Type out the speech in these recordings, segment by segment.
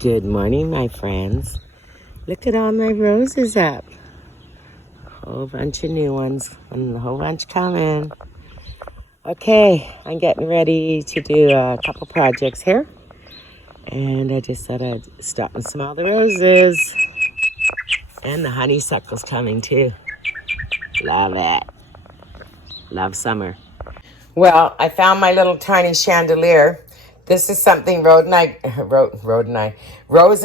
Good morning, my friends. Look at all my roses up. A whole bunch of new ones and a whole bunch coming. Okay, I'm getting ready to do a couple projects here. And I just thought I'd stop and smell the roses. And the honeysuckle's coming too. Love it. Love summer. Well, I found my little tiny chandelier. This is something Rose and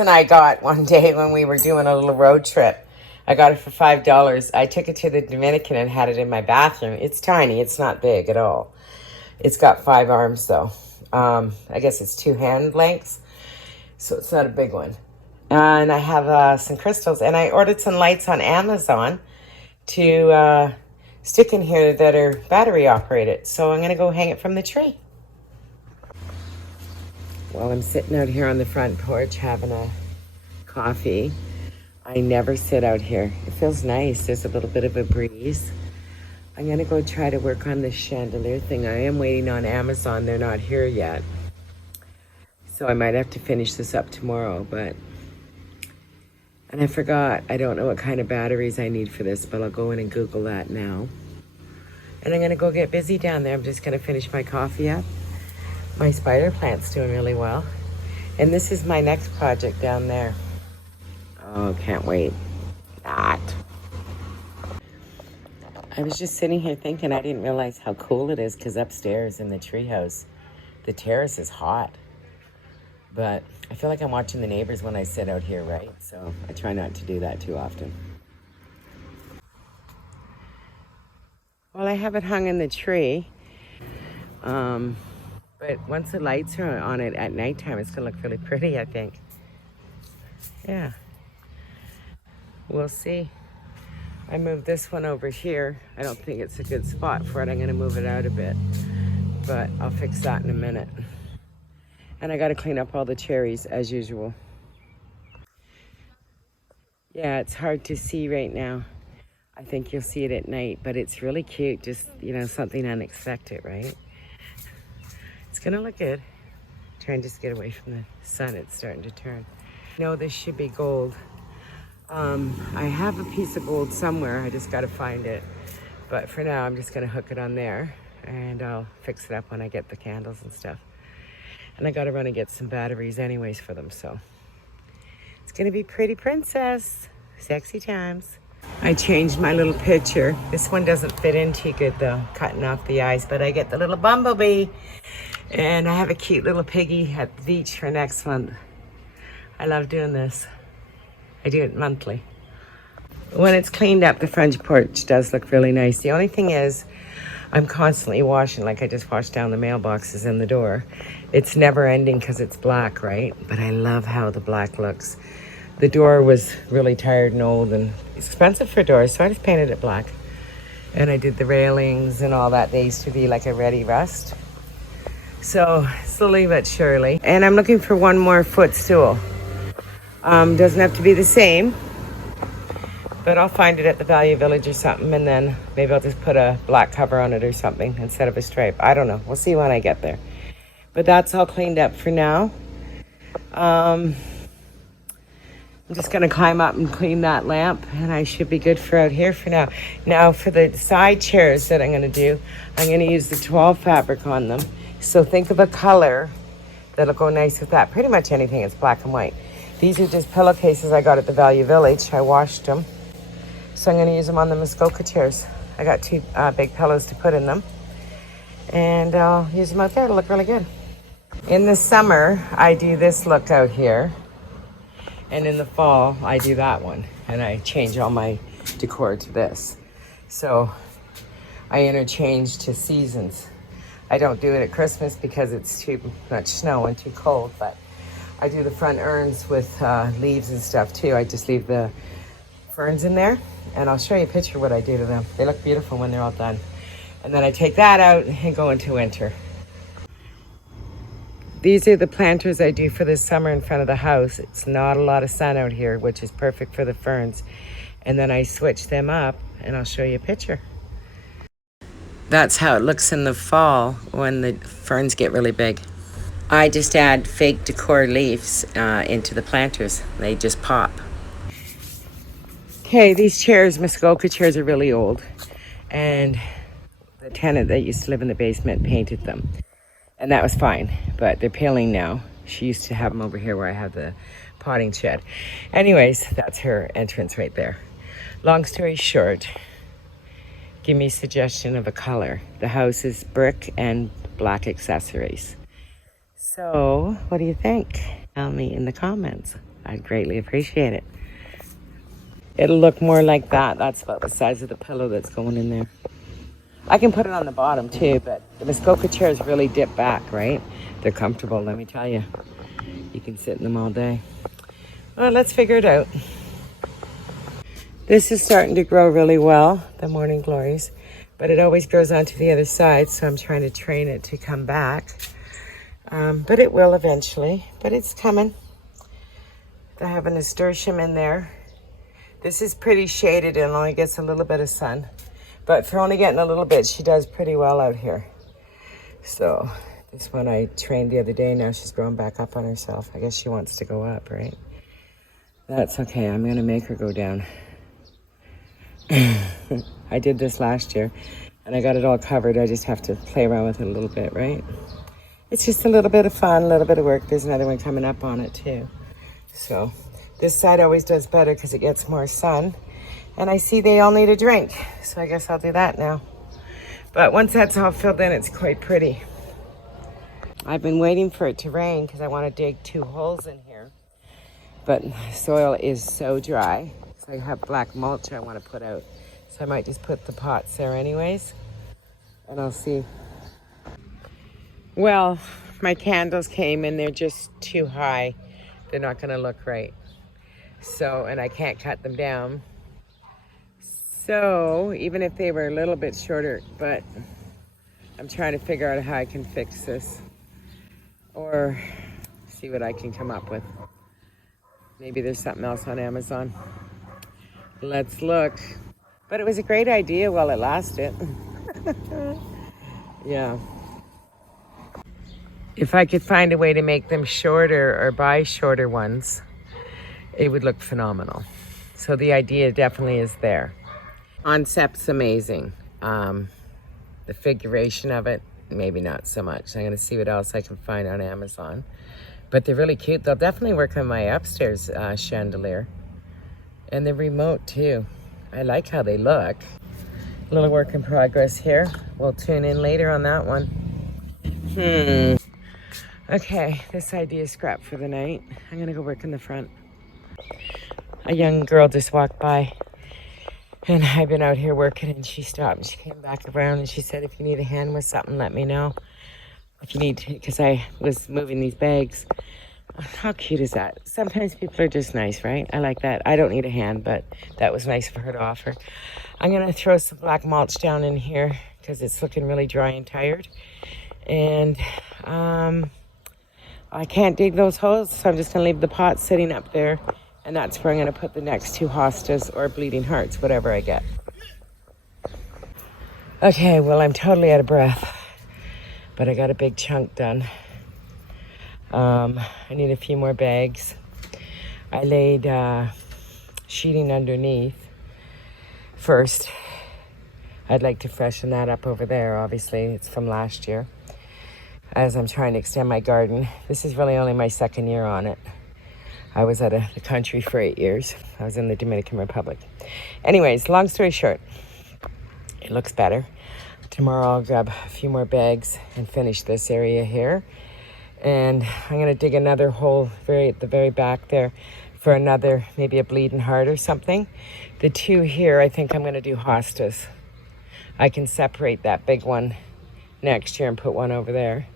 I got one day when we were doing a little road trip. I got it for $5. I took it to the Dominican and had it in my bathroom. It's tiny. It's not big at all. It's got 5 arms though. I guess it's 2 hand lengths, so it's not a big one. And I have some crystals, and I ordered some lights on Amazon to stick in here that are battery operated. So I'm gonna go hang it from the tree. Well, I'm sitting out here on the front porch having a coffee. I never sit out here. It feels nice. There's a little bit of a breeze. I'm gonna go try to work on this chandelier thing. I am waiting on Amazon. They're not here yet. So I might have to finish this up tomorrow, and I forgot. I don't know what kind of batteries I need for this, but I'll go in and Google that now. And I'm gonna go get busy down there. I'm just gonna finish my coffee up. My spider plant's doing really well. And this is my next project down there. Oh, can't wait. Not. I was just sitting here thinking I didn't realize how cool it is because upstairs in the treehouse, the terrace is hot. But I feel like I'm watching the neighbors when I sit out here, right? So I try not to do that too often. Well, I have it hung in the tree. But once the lights are on it at nighttime, it's gonna look really pretty, I think. Yeah. We'll see. I moved this one over here. I don't think it's a good spot for it. I'm gonna move it out a bit, but I'll fix that in a minute. And I gotta clean up all the cherries as usual. Yeah, it's hard to see right now. I think you'll see it at night, but it's really cute. Just, something unexpected, right? It's gonna look good. Try and just get away from the sun. It's starting to turn. This should be gold. I have a piece of gold somewhere. I just gotta find it. But for now, I'm just gonna hook it on there, and I'll fix it up when I get the candles and stuff. And I gotta run and get some batteries anyways for them, so. It's gonna be pretty princess. Sexy times. I changed my little picture. This one doesn't fit in too good though, cutting off the eyes, but I get the little bumblebee. And I have a cute little piggy at the beach for next month. I love doing this. I do it monthly. When it's cleaned up, the front porch does look really nice. The only thing is, I'm constantly washing, like I just washed down the mailboxes in the door. It's never ending because it's black, right? But I love how the black looks. The door was really tired and old and expensive for doors, so I just painted it black. And I did the railings and all that. They used to be like a ready rust. So slowly but surely. And I'm looking for one more footstool. Doesn't have to be the same, but I'll find it at the Value Village or something, and then maybe I'll just put a black cover on it or something instead of a stripe. I don't know. We'll see when I get there. But that's all cleaned up for now. I'm just gonna climb up and clean that lamp, and I should be good for out here for now. Now for the side chairs that I'm gonna do, I'm gonna use the 12 fabric on them. So think of a color that'll go nice with that. Pretty much anything, it's black and white. These are just pillowcases I got at the Value Village. I washed them. So I'm gonna use them on the Muskoka chairs. I got 2 big pillows to put in them. And I'll use them out there, it'll look really good. In the summer, I do this look out here. And in the fall, I do that one. And I change all my decor to this. So I interchange to seasons. I don't do it at Christmas because it's too much snow and too cold, but I do the front urns with leaves and stuff too. I just leave the ferns in there, and I'll show you a picture of what I do to them. They look beautiful when they're all done. And then I take that out and go into winter. These are the planters I do for this summer in front of the house. It's not a lot of sun out here, which is perfect for the ferns. And then I switch them up, and I'll show you a picture. That's how it looks in the fall when the ferns get really big. I just add fake decor leaves into the planters. They just pop. Okay, these chairs, Muskoka chairs, are really old. And the tenant that used to live in the basement painted them. And that was fine, but they're peeling now. She used to have them over here where I have the potting shed. Anyways, that's her entrance right there. Long story short, give me a suggestion of a color. The house is brick and black accessories. So, what do you think? Tell me in the comments. I'd greatly appreciate it. It'll look more like that. That's about the size of the pillow that's going in there. I can put it on the bottom too, but the Muskoka chairs really dip back, right? They're comfortable, let me tell you. You can sit in them all day. Well, let's figure it out. This is starting to grow really well, the morning glories, but it always grows onto the other side, so I'm trying to train it to come back. But it will eventually, but it's coming. I have a nasturtium in there. This is pretty shaded and only gets a little bit of sun, but for only getting a little bit, she does pretty well out here. So this one I trained the other day, now she's growing back up on herself. I guess she wants to go up, right? That's okay, I'm gonna make her go down. I did this last year and I got it all covered. I just have to play around with it a little bit, right? It's just a little bit of fun, a little bit of work. There's another one coming up on it too. So this side always does better because it gets more sun. And I see they all need a drink, so I guess I'll do that now. But once that's all filled in, it's quite pretty. I've been waiting for it to rain because I want to dig 2 holes in here. But soil is so dry. So I have black mulch I want to put out. So I might just put the pots there anyways. And I'll see. Well, my candles came and they're just too high. They're not going to look right. So, and I can't cut them down. So, even if they were a little bit shorter, but I'm trying to figure out how I can fix this. Or see what I can come up with. Maybe there's something else on Amazon. Let's look. But it was a great idea while it lasted. Yeah. If I could find a way to make them shorter or buy shorter ones, it would look phenomenal. So the idea definitely is there. Concept's amazing. The figuration of it, maybe not so much. I'm gonna see what else I can find on Amazon. But they're really cute. They'll definitely work on my upstairs chandelier. And the remote too. I like how they look. A little work in progress here. We'll tune in later on that one. Okay, this idea is scrapped for the night. I'm gonna go work in the front. A young girl just walked by and I've been out here working and she stopped and she came back around and she said, if you need a hand with something, let me know. If you need to, because I was moving these bags. How cute is that? Sometimes people are just nice, right? I like that. I don't need a hand, but that was nice for her to offer. I'm gonna throw some black mulch down in here because it's looking really dry and tired. And I can't dig those holes, so I'm just gonna leave the pot sitting up there, and that's where I'm gonna put the next 2 hostas or bleeding hearts, whatever I get. Okay, well, I'm totally out of breath, but I got a big chunk done. I need a few more bags. I laid sheeting underneath first. I'd like to freshen that up over there. Obviously, it's from last year. As I'm trying to extend my garden. This is really only my 2nd year on it. I was out of the country for 8 years. I was in the Dominican Republic. Anyways, long story short, it looks better. Tomorrow I'll grab a few more bags and finish this area here. And I'm gonna dig another hole at the very back there for another, maybe a bleeding heart or something. The 2 here, I think I'm gonna do hostas. I can separate that big one next year and put one over there.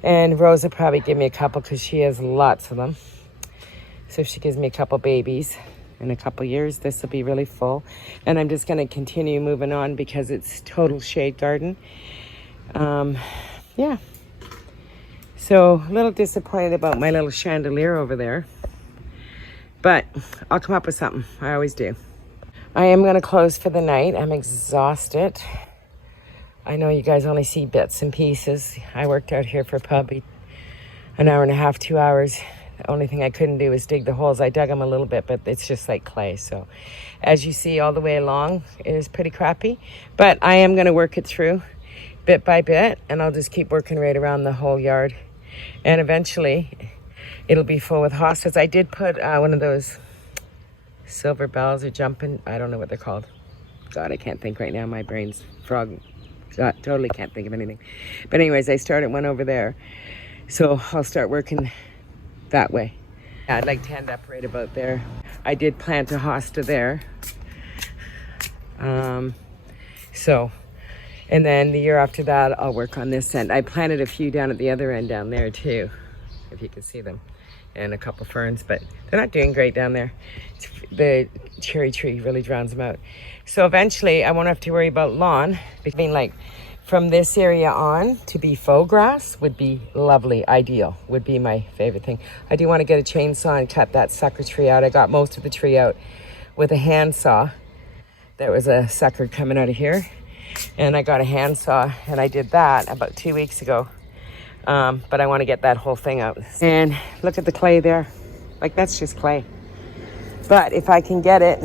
And Rose will probably give me a couple because she has lots of them. So if she gives me a couple babies in a couple years, this will be really full. And I'm just going to continue moving on because it's total shade garden. Yeah. So a little disappointed about my little chandelier over there. But I'll come up with something. I always do. I am going to close for the night. I'm exhausted. I know you guys only see bits and pieces. I worked out here for probably an hour and a half, 2 hours. The only thing I couldn't do was dig the holes. I dug them a little bit, but it's just like clay. So as you see all the way along, it is pretty crappy. But I am going to work it through bit by bit, and I'll just keep working right around the whole yard. And eventually it'll be full with hostas. I did put one of those silver bells or jumping, I don't know what they're called. God, I can't think right now. My brain's frog. Totally can't think of anything. But anyways, I started one over there. So I'll start working that way. Yeah, I'd like to end up right about there. I did plant a hosta there. And then the year after that, I'll work on this end. I planted a few down at the other end down there too, if you can see them, and a couple ferns, but they're not doing great down there. The cherry tree really drowns them out. So eventually I won't have to worry about lawn. I mean, like from this area on to be faux grass would be lovely, ideal, would be my favorite thing. I do want to get a chainsaw and cut that sucker tree out. I got most of the tree out with a handsaw. There was a sucker coming out of here, and I got a handsaw, and I did that about 2 weeks ago. But I want to get that whole thing out. And look at the clay there. Like, that's just clay. But if I can get it,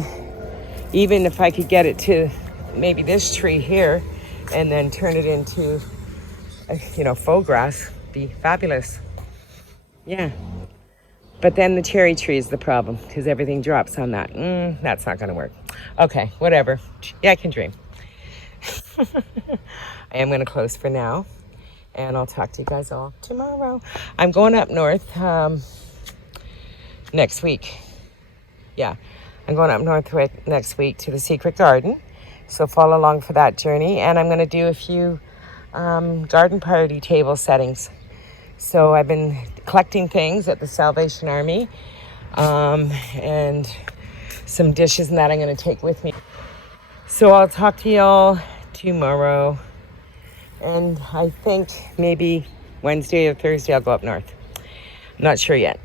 even if I could get it to maybe this tree here and then turn it into, faux grass, be fabulous. Yeah. But then the cherry tree is the problem because everything drops on that. That's not going to work. Okay, whatever. Yeah, I can dream. I am going to close for now, and I'll talk to you guys all tomorrow. I'm going up north next week. Yeah, I'm going up north next week to the secret garden, so follow along for that journey. And I'm going to do a few garden party table settings. So I've been collecting things at the Salvation Army, and some dishes and that I'm going to take with me. So I'll talk to y'all tomorrow, and I think maybe Wednesday or Thursday I'll go up north. I'm not sure yet.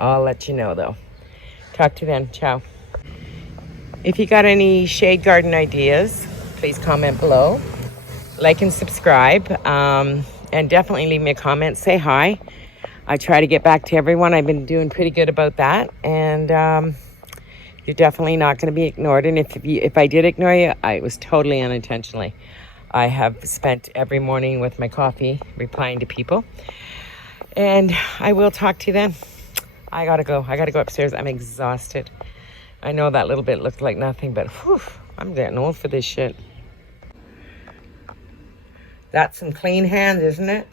I'll let you know though. Talk to you then. Ciao. If you got any shade garden ideas, please comment below. Like and subscribe, and definitely leave me a comment. Say hi. I try to get back to everyone. I've been doing pretty good about that, and you're definitely not going to be ignored. And if I did ignore you, it was totally unintentionally. I have spent every morning with my coffee replying to people. And I will talk to you then. I gotta go. I gotta go upstairs. I'm exhausted. I know that little bit looked like nothing, but whew, I'm getting old for this shit. That's some clean hands, isn't it?